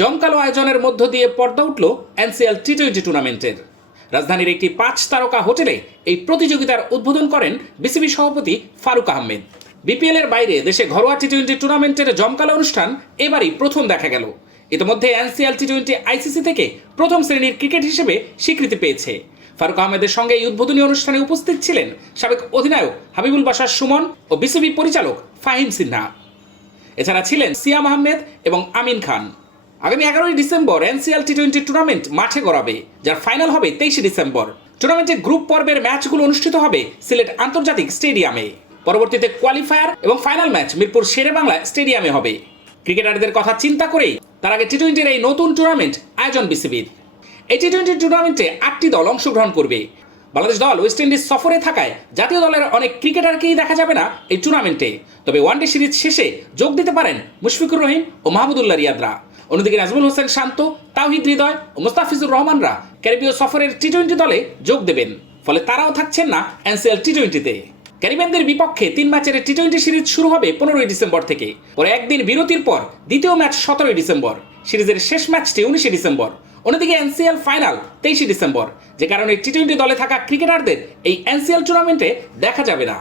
জমকালো আয়োজনের মধ্য দিয়ে পর্দা উঠল এনসিএল টি টোয়েন্টি টুর্নামেন্টের। রাজধানীর একটি পাঁচ তারকা হোটেলে এই প্রতিযোগিতার উদ্বোধন করেন বিসিবি সভাপতি ফারুক আহমেদ। বিপিএল এর বাইরে দেশে ঘরোয়া টি টোয়েন্টি টুর্নামেন্টের জমকালো অনুষ্ঠান এবারই প্রথম দেখা গেল। ইতিমধ্যে এনসিএল টি টোয়েন্টি আইসিসি থেকে প্রথম শ্রেণির ক্রিকেট হিসেবে স্বীকৃতি পেয়েছে। ফারুক আহমেদের সঙ্গে এই উদ্বোধনী অনুষ্ঠানে উপস্থিত ছিলেন সাবেক অধিনায়ক হাবিবুল বাশার সুমন ও বিসিবি পরিচালক ফাহিম সিনহা। এছাড়া ছিলেন সিয়াম আহমেদ এবং আমিন খান। আগামী এগারোই December NCL T twenty tournament মাঠে গড়াবে, যার ফাইনাল হবে তেইশে ডিসেম্বর। টুর্নামেন্টের গ্রুপ পর্বের ম্যাচগুলো অনুষ্ঠিত হবে সিলেট আন্তর্জাতিক স্টেডিয়ামে। পরবর্তীতে কোয়ালিফায়ার এবং ফাইনাল ম্যাচ মিরপুর শেরে বাংলা স্টেডিয়ামে হবে। ক্রিকেটারদের কথা চিন্তা করেই তার আগে টি টোয়েন্টির এই নতুন টুর্নামেন্ট আয়োজন বিসিবির। এই টি টোয়েন্টি টুর্নামেন্টে আটটি দল অংশগ্রহণ করবে। বাংলাদেশ দল ওয়েস্ট ইন্ডিজ সফরে থাকায় জাতীয় দলের অনেক ক্রিকেটারকেই দেখা যাবে না এই টুর্নামেন্টে তবে ওয়ানডে সিরিজ শেষে যোগ দিতে পারেন মুশফিকুর রহিম ও মাহমুদুল্লাহ রিয়াদরা। অন্যদিকে নাজমুল হোসেন শান্ত, তাওহিদ হৃদয় ও মোস্তাফিজুর রহমানরা ক্যারিবীয় সফরের টি টোয়েন্টি দলে যোগ দেবেন। ফলে তারাও থাকছেন না এনসিএল টি টোয়েন্টিতে ক্যারিবিয়ানদের বিপক্ষে তিন ম্যাচের টি টোয়েন্টি সিরিজ শুরু হবে পনেরোই ডিসেম্বর থেকে। পরে একদিন বিরতির পর দ্বিতীয় ম্যাচ সতেরোই ডিসেম্বর। সিরিজের শেষ ম্যাচটি উনিশে ডিসেম্বর। অন্যদিকে এনসিএল ফাইনাল তেইশে ডিসেম্বর। যে কারণে টি টোয়েন্টি দলে থাকা ক্রিকেটারদের এই এনসিএল টুর্নামেন্টে দেখা যাবে না।